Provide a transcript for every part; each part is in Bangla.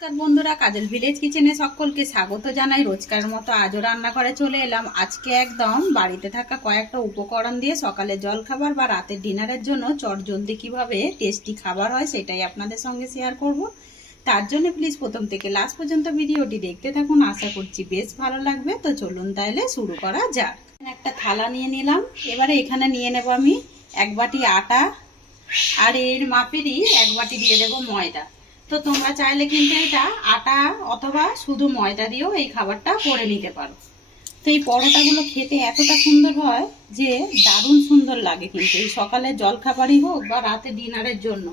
নমস্কার বন্ধুরা, কাজল ভিলেজ কিচেনে সকলকে স্বাগত জানাই। রোজকার মতো আজও রান্নাঘরে চলে এলাম। আজকে একদম বাড়িতে থাকা কয়েকটা উপকরণ দিয়ে সকালে জলখাবার বা রাতের ডিনারের জন্য চটজলদি কিভাবে টেস্টি খাবার হয় সেটাই আপনাদের সঙ্গে শেয়ার করব। তার জন্য প্লিজ প্রথম থেকে লাস্ট পর্যন্ত ভিডিওটি দেখতে থাকুন, আশা করছি বেশ ভালো লাগবে। তো চলুন তাহলে শুরু করা যাক। একটা থালা নিয়ে নিলাম। এবারে এখানে নিয়ে নেব আমি এক বাটি আটা, আর এর মাপেরই এক বাটি দিয়ে দেব ময়দা। তো তোমরা চাইলে কিন্তু এটা আটা অথবা শুধু ময়দা দিয়েও এই খাবারটা করে নিতে পারো। তো এই পরোটাগুলো খেতে এতটা সুন্দর হয় যে দারুণ সুন্দর লাগে। কিন্তু এই সকালে জলখাবারই হোক বা রাতে ডিনারের জন্য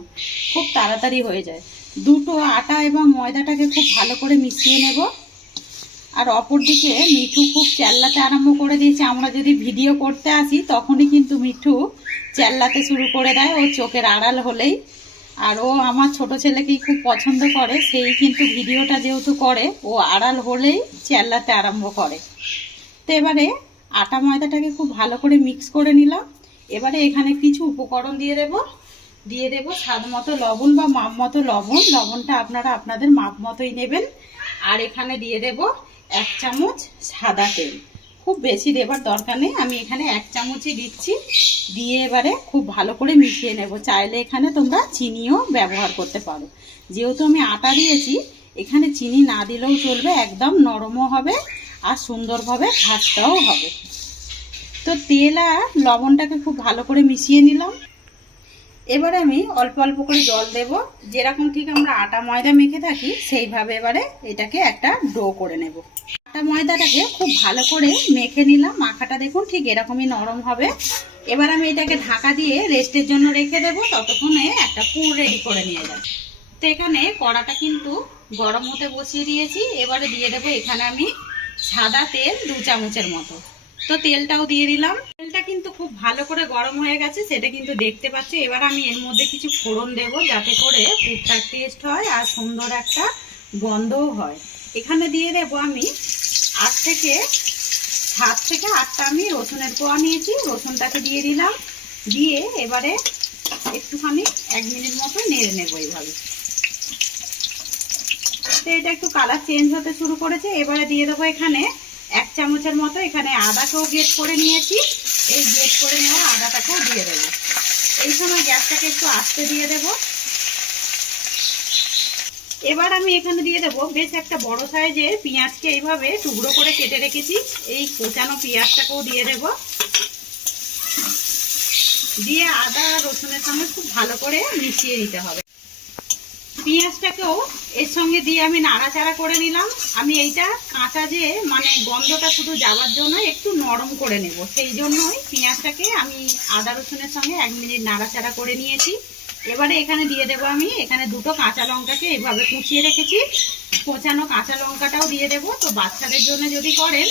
খুব তাড়াতাড়ি হয়ে যায়। দুটো আটা এবং ময়দাটাকে খুব ভালো করে মিশিয়ে নেব। আর অপরদিকে মিঠু খুব চেল্লাতে আরম্ভ করে দিয়েছে। আমরা যদি ভিডিও করতে আসি তখনই কিন্তু মিঠু চেল্লাতে শুরু করে দেয়, ও চোখের আড়াল হলেই। আর ও আমার ছোট ছেলেকেই খুব পছন্দ করে, সেই কিন্তু ভিডিওটা যেহেতু করে ও আড়াল হলেই চেল্লাতে আরম্ভ করে। তো এবারে আটা ময়দাটাকে খুব ভালো করে মিক্স করে নিলাম। এবারে এখানে কিছু উপকরণ দিয়ে দেব স্বাদ মতো লবণ বা মাপ মতো লবণ। লবণটা আপনারা আপনাদের মাপ মতোই নেবেন। আর এখানে দিয়ে দেব 1 চামচ সাদা তেল। খুব বেশি দেবার দরকার নেই, আমি এখানে 1 চামচই দিচ্ছি। দিয়ে এবারে খুব ভালো করে মিশিয়ে নেব। চাইলে এখানে তোমরা চিনিও ব্যবহার করতে পারো। যেহেতু আমি আটা দিয়েছি, এখানে চিনি না দিলেও চলবে, একদম নরমও হবে আর সুন্দরভাবে ভাজটাও হবে। তো তেল আর লবণটাকে খুব ভালো করে মিশিয়ে নিলাম। এবারে আমি অল্প অল্প করে জল দেব। যেরকম ঠিক আমরা আটা ময়দা মেখে থাকি সেইভাবে এবারে এটাকে একটা ডো করে নেব। আটা ময়দাটাকে খুব ভালো করে মেখে নিলাম। মাখাটা দেখুন ঠিক এরকমই নরম হবে। এবার আমি এটাকে ঢাকা দিয়ে রেস্টের জন্য রেখে দেব। ততক্ষণে একটা পুর রেডি করে নিয়ে যাব। তো এখানে কড়াটা কিন্তু গরম হতে বসিয়ে দিয়েছি। এবারে দিয়ে দেবো এখানে আমি সাদা তেল 2 চামচের মতো। তো তেলটাও দিয়ে দিলাম। তেলটা কিন্তু খুব ভালো করে গরম হয়ে গেছে, সেটা কিন্তু দেখতে পাচ্ছি। এবার আমি এর মধ্যে কিছু ফোড়ন দেব, যাতে করে পুরটার টেস্ট হয় আর সুন্দর একটা গন্ধও হয়। এখানে দিয়ে দেব আমি 7 থেকে 8টা আমি রসুনের কোয়া নিয়েছি। রসুনটাকে দিয়ে দিলাম। দিয়ে এবারে একটুখানি 1 মিনিট মতো নেড়ে নেব এইভাবে। তো এটা একটু কালার চেঞ্জ হতে শুরু করেছে। এবারে দিয়ে দেবো এখানে 1 চামচের মতো এখানে আদাকেও গ্রেট করে নিয়েছি। এই গ্রেট করে নেওয়া আদাটাকেও দিয়ে দেবো। এই সময় গ্যাসটাকে একটু আস্তে দিয়ে দেব। এবার আমি এখানে দিয়ে দেবো বেশ একটা বড় সাইজের পেঁয়াজকে এইভাবে টুকরো করে কেটে রেখেছি। এই কোচানো পেঁয়াজটাকেও দিয়ে দেব। দিয়ে আদা রসুনের সঙ্গে খুব ভালো করে মিশিয়ে নিতে হবে। পেঁয়াজটাকেও এর সঙ্গে দিয়ে আমি নাড়াচাড়া করে নিলাম। আমি এইটা কাঁচা যে গন্ধটা শুধু যাওয়ার জন্য একটু নরম করে নেব, সেই জন্যই পেঁয়াজটাকে আমি আদা রসুনের সঙ্গে 1 মিনিট নাড়াচাড়া করে নিয়েছি। এবারে এখানে দিয়ে দেবো আমি এখানে 2টো কাঁচা লঙ্কাকে এইভাবে কুচিয়ে রেখেছি। কোচানো কাঁচা লঙ্কাটাও দিয়ে দেবো। তো বাচ্চাদের জন্য যদি করেন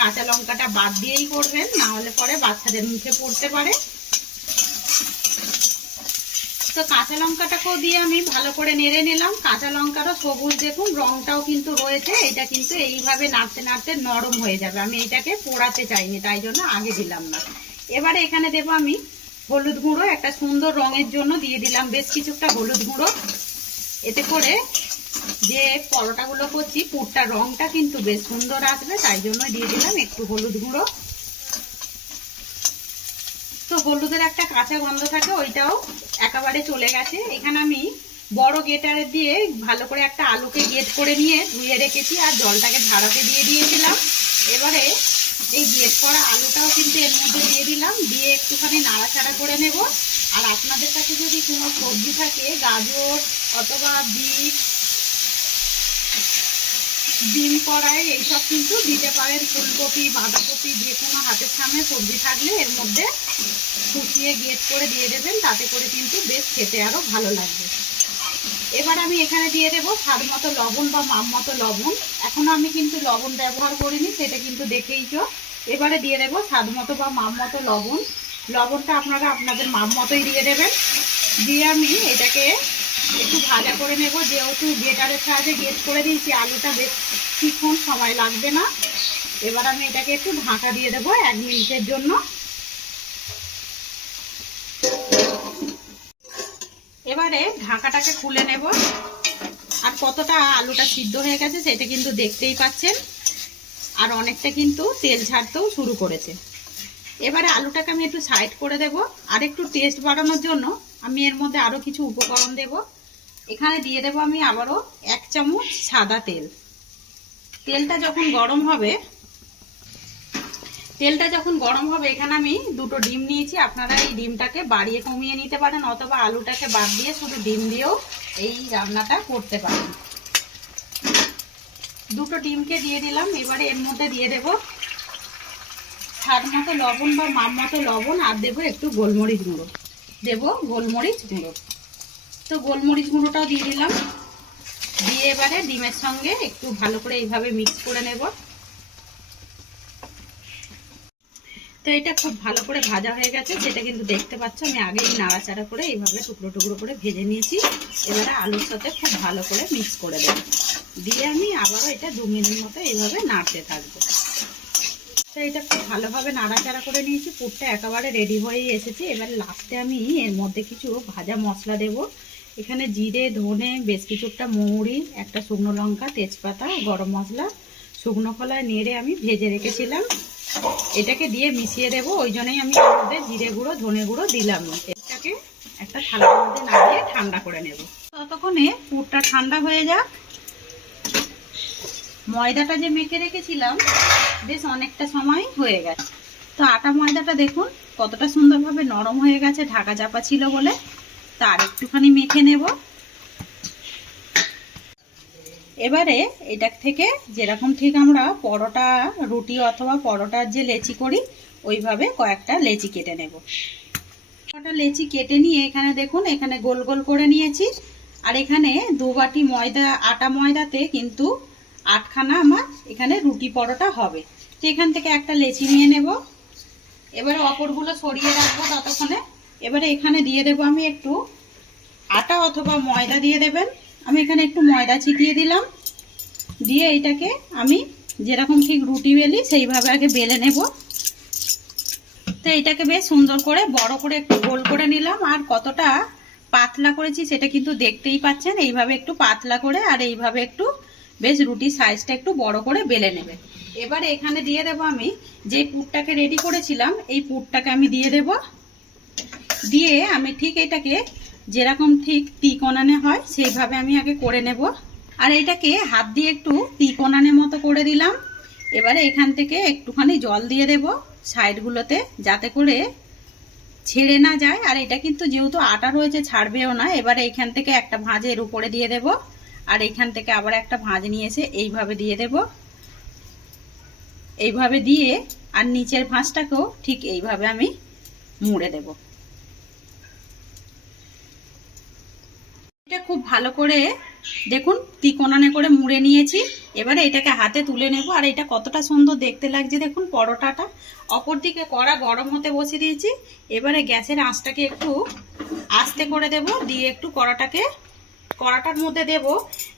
কাঁচা লঙ্কাটা বাদ দিয়েই করবেন, না হলে পরে বাচ্চাদের মুখে পড়তে পারে। তো কাঁচা লঙ্কাটাকেও দিয়ে আমি ভালো করে নেড়ে নিলাম। কাঁচা লঙ্কারও সবুজ দেখুন রংটাও কিন্তু রয়েছে। এটা কিন্তু এইভাবে নাড়তে নাড়তে নরম হয়ে যাবে। আমি এটাকে পোড়াতে চাইনি, তাই জন্য আগে দিলাম না। এবারে এখানে দেবো আমি হলুদ গুঁড়ো, একটা সুন্দর রঙের জন্য দিয়ে দিলাম বেশ কিছুটা হলুদ গুঁড়ো। এতে করে যে পরোটাগুলো করছি পুরটার রংটা কিন্তু বেশ সুন্দর আসবে, তাই জন্য দিয়ে দিলাম একটু হলুদ গুঁড়ো। তো হলুদের একটা কাঁচা গন্ধ থাকে, ওইটাও একেবারে চলে গেছে। এখানে আমি বড় গেটারে দিয়ে ভালো করে একটা আলুকে গেট করে নিয়ে ধুয়ে রেখেছি আর জলটাকে ঝাড়াতে দিয়ে দিয়েছিলাম। এবারে এই গেট করা আলুটাও কিন্তু এর মধ্যে দিয়ে দিলাম। দিয়ে একটুখানি নাড়াচাড়া করে নেব। আর আপনাদের কাছে যদি কোনো সবজি থাকে, গাজর অথবা বিট, ডিম কড়াই এইসব কিন্তু দিতে পারেন। ফুলকপি বাঁধাকপি যে কোনো হাতের সামনে সবজি থাকলে এর মধ্যে কুচিয়ে গেট করে দিয়ে দেবেন, তাতে করে কিন্তু বেশ খেতে আরো ভালো লাগবে। এবার আমি এখানে দিয়ে দেবো স্বাদ মতো লবণ বা মাপ মতো লবণ। এখনো আমি কিন্তু লবণ ব্যবহার করিনি, সেটা কিন্তু দেখেইছো। এবারে দিয়ে দেবো স্বাদ মতো বা মাপ মতো লবণ। লবণটা আপনারা আপনাদের মাপ মতোই দিয়ে দেবেন। দিয়ে আমি এটাকে একটু ভাজা করে নেব। যেহেতু গেটারের সাহায্যে গেট করে দিয়েছি, আলুটা বেশিক্ষণ সময় লাগবে না। এবার আমি এটাকে একটু ঢাকা দিয়ে দেবো 1 মিনিটের জন্য। এবারে ঢাকাটাকে খুলে নেব। আর কতটা আলুটা সিদ্ধ হয়ে গেছে সেটা কিন্তু দেখতেই পাচ্ছেন, আর অনেকটা কিন্তু তেল ছাড়তেও শুরু করেছে। এবারে আলুটাকে আমি একটু সাইড করে দেব। আর একটু টেস্ট বাড়ানোর জন্য আমি এর মধ্যে আরো কিছু উপকরণ দেব। এখানে দিয়ে দেব আমি আবারও 1 চামচ সাদা তেল। তেলটা যখন গরম হবে এখানে আমি 2টো ডিম নিয়েছি। আপনারা এই ডিমটাকে বাড়িয়ে কমিয়ে নিতে পারেন, অথবা আলুটাকে বাদ দিয়ে শুধু ডিম দিয়েও এই রান্নাটা করতে পারেন। 2টো ডিমকে দিয়ে দিলাম। এবারে এর মধ্যে দিয়ে দেব স্বাদ মতো লবণ বা মাপ মতো লবণ, আর দেবো একটু গোলমরিচ গুঁড়ো। তো গোলমরিচ গুঁড়োটাও দিয়ে দিলাম। দিয়ে এবারে ডিমের সঙ্গে একটু ভালো করে এইভাবে মিক্স করে নেব। তো এটা খুব ভালো করে ভাজা হয়ে গেছে, যেটা কিন্তু দেখতে পাচ্ছ আমি আগেই নাড়াচাড়া করে এইভাবে টুকরো টুকরো করে ভেজে নিয়েছি। এবারে আলুর সাথে খুব ভালো করে মিক্স করে দেব। দিয়ে আমি আবারও এটা 2 মিনিট মতো এইভাবে নাড়তে থাকবো। তো এটা খুব ভালোভাবে নাড়াচাড়া করে নিয়েছি। পুরটা একেবারে রেডি হয়ে এসেছে। এবার লাস্টে আমি এর মধ্যে কিছু ভাজা মশলা দেব। এখানে জিরে, ধনে, বেশ কিছুটা মৌরি, একটা শুকনো লঙ্কা, তেজপাতা, গরম মশলা, শুকনো খোলায় নেড়ে আমি ভেজে রেখেছিলাম, এটাকে দিয়ে মিশিয়ে দেব। ওই জন্যই আমি এর মধ্যে জিরে গুঁড়ো, ধনে গুঁড়ো দিলাম। এটাকে একটা থালার মধ্যে নামিয়ে ঠান্ডা করে নেব। ততক্ষণে পুরটা ঠান্ডা হয়ে যাক। ময়দাটা যে মেখে রেখেছিলাম বেশ অনেকটা সময় হয়ে গেছে। তো আটা ময়দাটা দেখুন কতটা সুন্দরভাবে নরম হয়ে গেছে, ঢাকা চাপা ছিল বলে। তার একটুখানি মেখে নেব। এবারে এটা থেকে যেরকম ঠিক আমরা পরোটা, রুটি অথবা পরোটার যে লেচি করি ওইভাবে কয়েকটা লেচি কেটে নেব। কয়েকটা লেচি কেটে নিয়ে এখানে দেখুন এখানে গোল গোল করে নিয়েছি। আর এখানে 2 বাটি ময়দা, আটা ময়দাতে কিন্তু 8খানা আমার এখানে রুটি পরোটা হবে। তো এখান থেকে একটা লেচি নিয়ে নেব। এবারে অপরগুলো সরিয়ে রাখবো ততক্ষণে। এবারে এখানে দিয়ে দেব আমি একটু আটা অথবা ময়দা দিয়ে দেবেন। আমি এখানে একটু ময়দা ছিটিয়ে দিলাম। দিয়ে এটাকে আমি যেরকম ঠিক রুটি বেলি সেইভাবে আগে বেলে নেব। তো এটাকে বেশ সুন্দর করে বড় করে একটু গোল করে নিলাম। আর কতটা পাতলা করেছি সেটা কিন্তু দেখতেই পাচ্ছেন। এইভাবে একটু পাতলা করে আর এইভাবে একটু বেশ রুটির সাইজটা একটু বড় করে বেলে নেবে। এবারে এখানে দিয়ে দেব আমি যে পুরটাকে রেডি করেছিলাম, এই পুরটাকে আমি দিয়ে দেব। দিয়ে আমি ঠিক এটাকে যেরকম ঠিক তিকোনানে হয় সেইভাবে আমি আগে করে নেব। আর এটাকে হাত দিয়ে একটু তিকোনানের মতো করে দিলাম। এবারে এখান থেকে একটুখানি জল দিয়ে দেব সাইডগুলোতে, যাতে করে ছেড়ে না যায়। আর এটা কিন্তু যেহেতু আটা রয়েছে ছাড়বেও না। এবারে এখান থেকে একটা ভাঁজ এর উপরে দিয়ে দেব। আর এখান থেকে আবার একটা ভাঁজ নিয়ে এসে এইভাবে দিয়ে দেব। এইভাবে দিয়ে আর নিচের ভাঁজটাকেও ঠিক এইভাবে আমি মুড়ে দেব। এটা খুব ভালো করে দেখুন তিকোনানে করে মুড়ে নিয়েছি। এবারে এটাকে হাতে তুলে নেব। আর এটা কতটা সুন্দর দেখতে লাগছে দেখুন পরোটাটা। অপরদিকে কড়া গরম হতে বসে দিয়েছি। এবারে গ্যাসের আঁচটাকে একটু আস্তে করে দেব। দিয়ে একটু কড়াটার মধ্যে দেব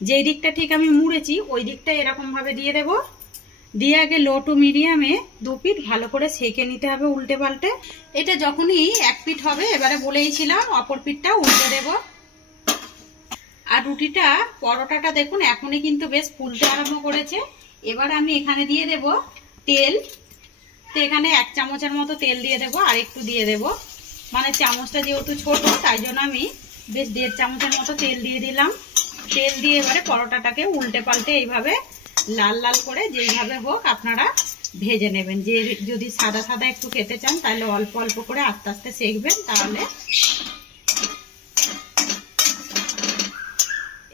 যেই দিকটা ঠিক আমি মুড়েছি ওই দিকটা এরকম ভাবে দিয়ে দেব। দিয়ে আগে লো টু মিডিয়ামে 2 পিঠ ভালো করে সেকে নিতে হবে উল্টে পাল্টে। এটা যখনই 1 পিঠ হবে এবারে বলেইছিলাম অপর পিঠটা উল্টে দেব। আর রুটিটা, পরোটাটা দেখুন এখনই কিন্তু বেশ ফুলতে আরম্ভ করেছে। এবার আমি এখানে দিয়ে দেব তেল। তো এখানে 1 চামচের মতো তেল দিয়ে দেব। আর একটু দিয়ে দেব, মানে চামচটা যেহেতু ছোট তাই জন্য আমি বেশ 1.5 চামচের মতো তেল দিয়ে দিলাম। তেল দিয়ে এবারে পরোটাটাকে উল্টে পাল্টে এইভাবে লাল লাল করে যেইভাবে হোক আপনারা ভেজে নেবেন। যে যদি সাদা সাদা একটু খেতে চান তাহলে অল্প অল্প করে আস্তে আস্তে সেকবেন, তাহলে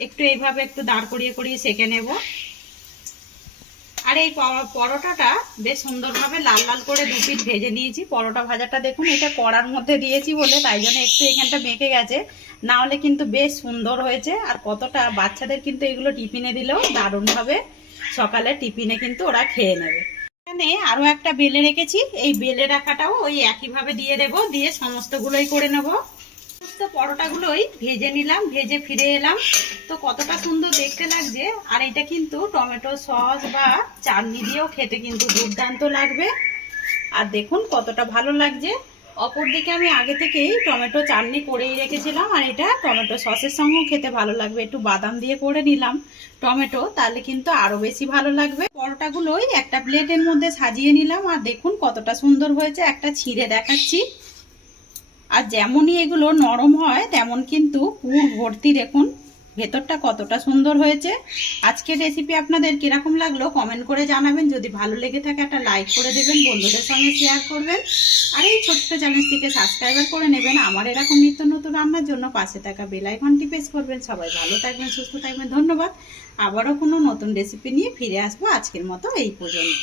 একটু এইভাবে একটু দাঁড় করিয়ে করিয়ে সেকে নেব। আর এই পরোটাটা বেশ সুন্দরভাবে লাল লাল করে 2 পিঠ ভেজে নিয়েছি। পরোটা ভাজাটা দেখুন এটা কড়ার মধ্যে দিয়েছি বলে তাই জন্য একটু এখানটা মেখে গেছে, না হলে কিন্তু বেশ সুন্দর হয়েছে। আর কতটা বাচ্চাদের কিন্তু এগুলো টিফিনে দিলেও দারুণভাবে সকালে টিফিনে কিন্তু ওরা খেয়ে নেবে। এখানে আরো একটা বেলে রেখেছি, এই বেলে রাখাটাও ওই একইভাবে দিয়ে দেব। দিয়ে সমস্তগুলোই করে নেব। তো পরোটাগুলোই ভেজে নিলাম, ভেজে ফিরে এলাম। তো কতটা সুন্দর দেখতে লাগছে। আর এটা কিন্তু টমেটো সস বা চাটনি দিয়েও খেতে কিন্তু দুর্দান্ত লাগবে। আর দেখুন কতটা ভালো লাগছে। অপরদিকে আমি আগে থেকেই টমেটো চাটনি করেই রেখেছিলাম, আর এটা টমেটো সসের সঙ্গেও খেতে ভালো লাগবে। একটু বাদাম দিয়ে করে নিলাম টমেটো, তাহলে কিন্তু আরো বেশি ভালো লাগবে। পরোটাগুলোই একটা প্লেটের মধ্যে সাজিয়ে নিলাম, আর দেখুন কতটা সুন্দর হয়েছে। একটা ছিঁড়ে দেখাচ্ছি। আর যেমনই এগুলো নরম হয় তেমন কিন্তু পুর ভর্তি, দেখুন ভেতরটা কতটা সুন্দর হয়েছে। আজকের রেসিপি আপনাদের কিরকম লাগলো কমেন্ট করে জানাবেন। যদি ভালো লেগে থাকে একটা লাইক করে দেবেন, বন্ধুদের সঙ্গে শেয়ার করবেন, আর এই ছোট্ট চ্যানেলটিকে সাবস্ক্রাইবার করে নেবেন। আমার এরকম নিত্য নতুন রান্নার জন্য পাশে থাকা বেল আইকনটি প্রেস করবেন। সবাই ভালো থাকবেন, সুস্থ থাকবেন। ধন্যবাদ। আবারও কোনো নতুন রেসিপি নিয়ে ফিরে আসবো। আজকের মতো এই পর্যন্ত।